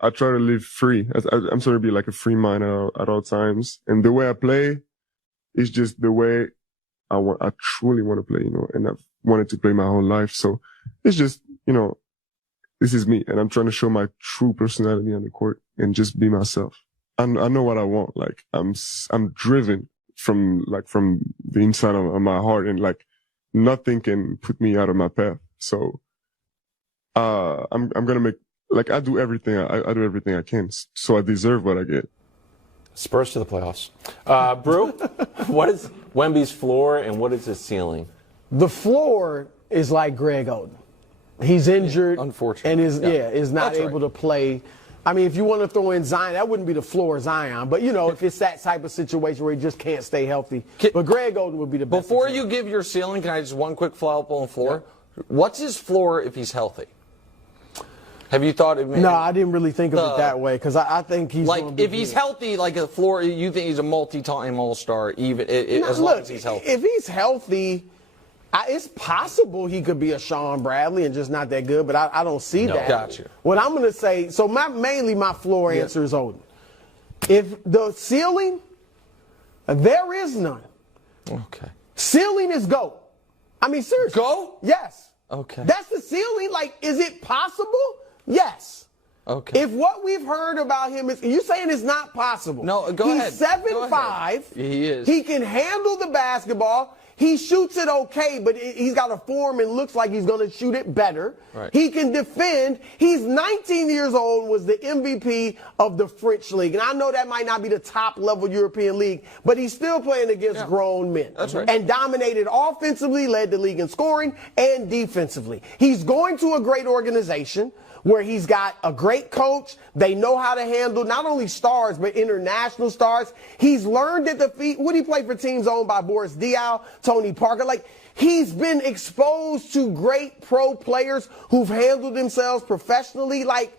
I try to live free. I'm trying to be like a free mind at all times. And the way I play is just the way I truly want to play, and I've wanted to play my whole life. So it's just, this is me. And I'm trying to show my true personality on the court and just be myself. I know what I want. Like, I'm driven from the inside of my heart, and like nothing can put me out of my path. So, I'm going to make, like, I do everything. I do everything I can. So I deserve what I get. Spurs to the playoffs. Brew, what is Wemby's floor and what is his ceiling? The floor is like Greg Oden. He's injured, unfortunately, and is not able to play. I mean, if you want to throw in Zion, that wouldn't be the floor Zion. But, if it's that type of situation where he just can't stay healthy. But Greg Oden would be the best. Before you give your ceiling, can I just one quick follow-up on the floor? Yeah. What's his floor if he's healthy? Have you thought of maybe? No, I didn't really think of it that way, because I think he's like, if he's healthy, like a floor, you think he's a multi-time All-Star, even as long as he's healthy? If he's healthy, it's possible he could be a Sean Bradley and just not that good, but I don't see that. Gotcha. What I'm going to say, so mainly my floor answer is Oden. If the ceiling, there is none. Okay. Ceiling is go. I mean, seriously. Go? Yes. Okay. That's the ceiling. Like, is it possible? Yes. Okay. If what we've heard about him is, you saying it's not possible. No, go ahead. He's 7'5". He is. He can handle the basketball. He shoots it okay, but he's got a form and looks like he's going to shoot it better. Right. He can defend. He's 19 years old, was the MVP of the French league. And I know that might not be the top level European league, but he's still playing against grown men. That's right. And dominated offensively, led the league in scoring, and defensively. He's going to a great organization where he's got a great coach. They know how to handle not only stars, but international stars. He's learned at the feet. Would he play for teams owned by Boris Diaw, Tony Parker? Like, he's been exposed to great pro players who've handled themselves professionally. Like,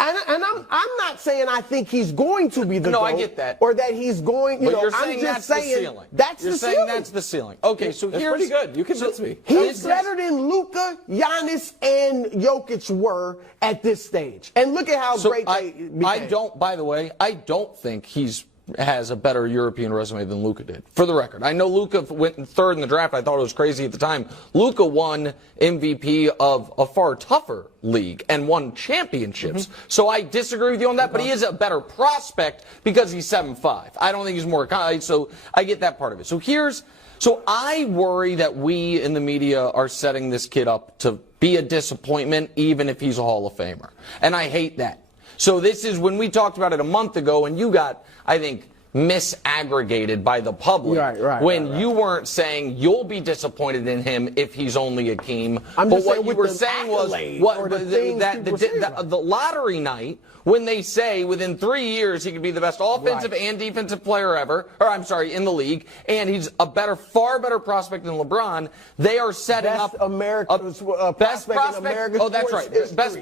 and I'm not saying I think he's going to be the GOAT. No, I get that. Or that he's going, you're I'm just that's saying the ceiling. That's you're the saying ceiling. That's the ceiling. Okay, so that's here's pretty good. You convinced me. He's better than Luka, Giannis, and Jokic were at this stage. And look at how great they became. By the way, I don't think he's has a better European resume than Luka did. For the record, I know Luka went third in the draft. I thought it was crazy at the time. Luka won MVP of a far tougher league and won championships. So I disagree with you on that, but he is a better prospect because he's 7'5". I don't think he's more, so I get that part of it. So I worry that we in the media are setting this kid up to be a disappointment even if he's a Hall of Famer. And I hate that. So this is when we talked about it a month ago, and you got, I think, misaggregated by the public when you weren't saying you'll be disappointed in him if he's only Akeem. But what you were saying was the lottery night, when they say within 3 years he could be the best offensive and defensive player ever, or I'm sorry, in the league, and he's a far better prospect than LeBron, they are setting up America's best prospect. America's Oh, that's right.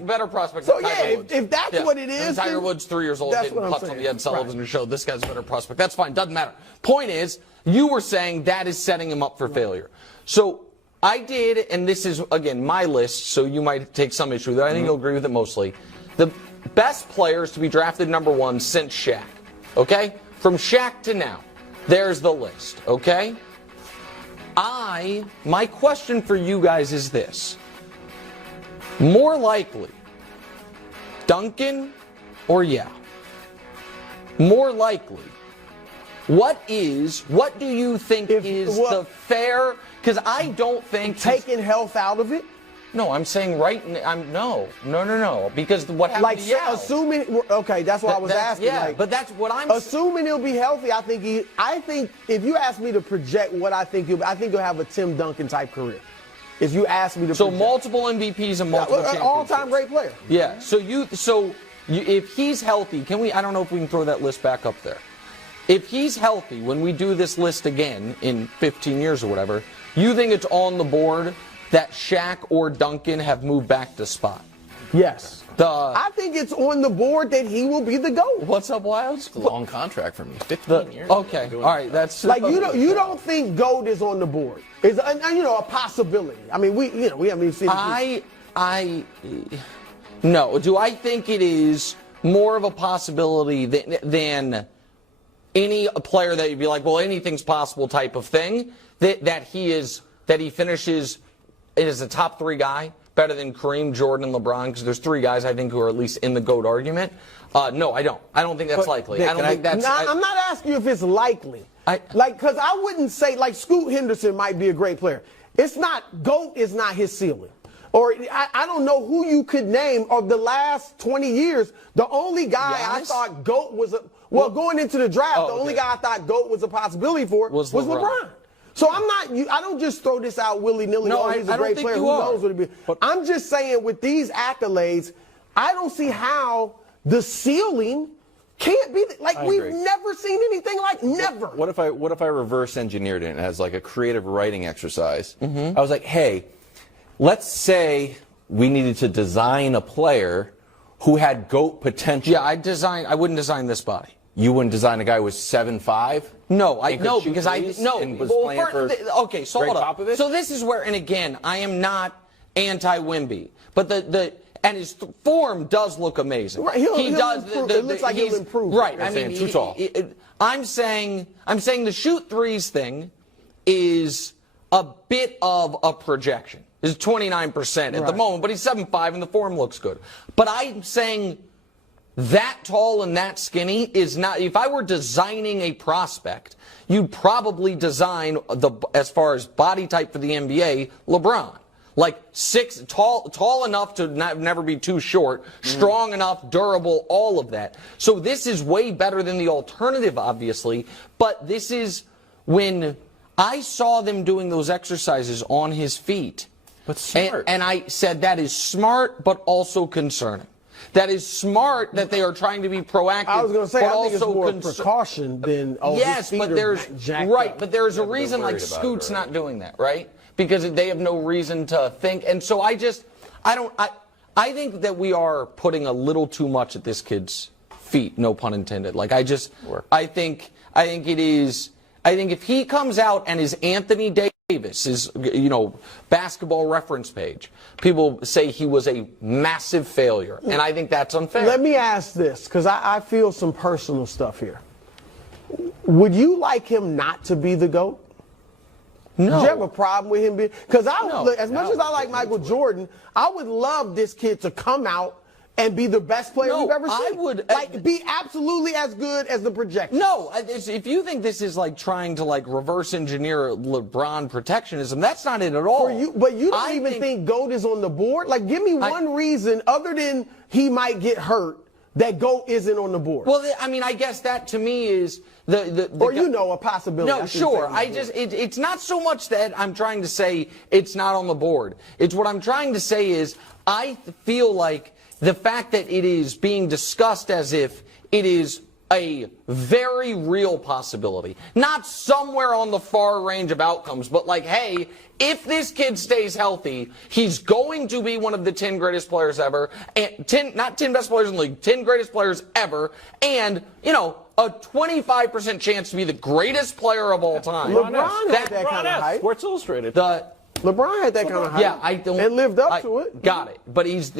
Better prospect than Tiger Woods. If that's what it is, and Tiger Woods, 3 years old, hitting putts on the Ed Sullivan show. This guy's a better prospect. That's fine. Doesn't matter. Point is, you were saying that is setting him up for failure. So I did, and this is, again, my list, so you might take some issue with it. I think you'll agree with it mostly. The best players to be drafted #1 since Shaq. Okay? From Shaq to now. There's the list. Okay? My question for you guys is this. More likely, Duncan or Yao? More likely. What do you think is the fair? Because I don't think taking health out of it. No, I'm saying no. Because what happened to Yao? Assuming, okay, that's what I was asking. Yeah, but that's what I'm assuming he'll be healthy. I think if you ask me to project what I think he'll have a Tim Duncan type career. If you ask me to project. Multiple MVPs and multiple championships. All-time great player. Yeah. So if he's healthy, I don't know if we can throw that list back up there. If he's healthy, when we do this list again in 15 years or whatever, you think it's on the board that Shaq or Duncan have moved back to spot? Yes. I think it's on the board that he will be the GOAT. What's up, Wilds? It's a long contract for me. 15 years. Okay. All right. That's like you don't think GOAT is on the board. It's a possibility. I mean, we haven't even seen it. No. Do I think it is more of a possibility than any player that you'd be like, well, anything's possible type of thing, that he finishes as a top 3 guy, better than Kareem, Jordan, and LeBron, because there's 3 guys I think who are at least in the GOAT argument. No, I don't. I don't think that's likely. Nick, I don't think that's. I'm not asking you if it's likely. Because I wouldn't say, like, Scoot Henderson might be a great player. It's not, GOAT is not his ceiling. Or I don't know who you could name of the last 20 years. The only guy I thought GOAT was going into the draft, the only guy I thought GOAT was a possibility for was LeBron. So I don't just throw this out willy-nilly. No, he's a great player. Who knows what it be? I'm just saying, with these accolades, I don't see how the ceiling can't be like we've never seen anything like never. What if I reverse engineered it as like a creative writing exercise? I was like, hey, let's say we needed to design a player who had GOAT potential. Yeah, I wouldn't design this body. You wouldn't design a guy who was 7'5"? No, because okay, so hold up. Popovich? So this is where, and again, I am not anti-Wemby, but and his form does look amazing. Right, he does. It looks like he'll improve. Right, I mean, too tall. I'm saying the shoot threes thing is a bit of a projection. It's 29% at the moment, but he's 7'5" and the form looks good. But I'm saying that tall and that skinny is not. If I were designing a prospect, you'd probably design as far as body type for the NBA, LeBron. Like 6, tall enough to never be too short, strong enough, durable, all of that. So this is way better than the alternative, obviously. But this is when I saw them doing those exercises on his feet. But smart. And I said that is smart, but also concerning. That is smart that they are trying to be proactive. I was going to say, I think it's more precaution than yes, but there's but there's a reason like Scoot's not doing that, right? Because they have no reason to think. And so I think that we are putting a little too much at this kid's feet, no pun intended. Like I think if he comes out and is Anthony Davis, is basketball reference page, people say he was a massive failure, and I think that's unfair. Let me ask this, because I feel some personal stuff here. Would you like him not to be the GOAT? No. Do you have a problem with him being? Because as much as I like Michael Jordan, I would love this kid to come out and be the best player we've ever seen. I would be absolutely as good as the projection. No, if you think this is like trying to like reverse engineer LeBron protectionism, that's not it at all. But you don't even think GOAT is on the board? Like, give me one reason other than he might get hurt that GOAT isn't on the board. Well, I mean, I guess that to me is a possibility. No, sure. It's not so much that I'm trying to say it's not on the board. It's what I'm trying to say is I feel like the fact that it is being discussed as if it is a very real possibility, not somewhere on the far range of outcomes, but like, hey, if this kid stays healthy, he's going to be one of the 10 greatest players ever, and not 10 best players in the league, 10 greatest players ever, and, a 25% chance to be the greatest player of all time. LeBron had that kind of hype. Sports Illustrated. LeBron had that kind of hype. Yeah, I don't. And lived up to it. Got it. But he's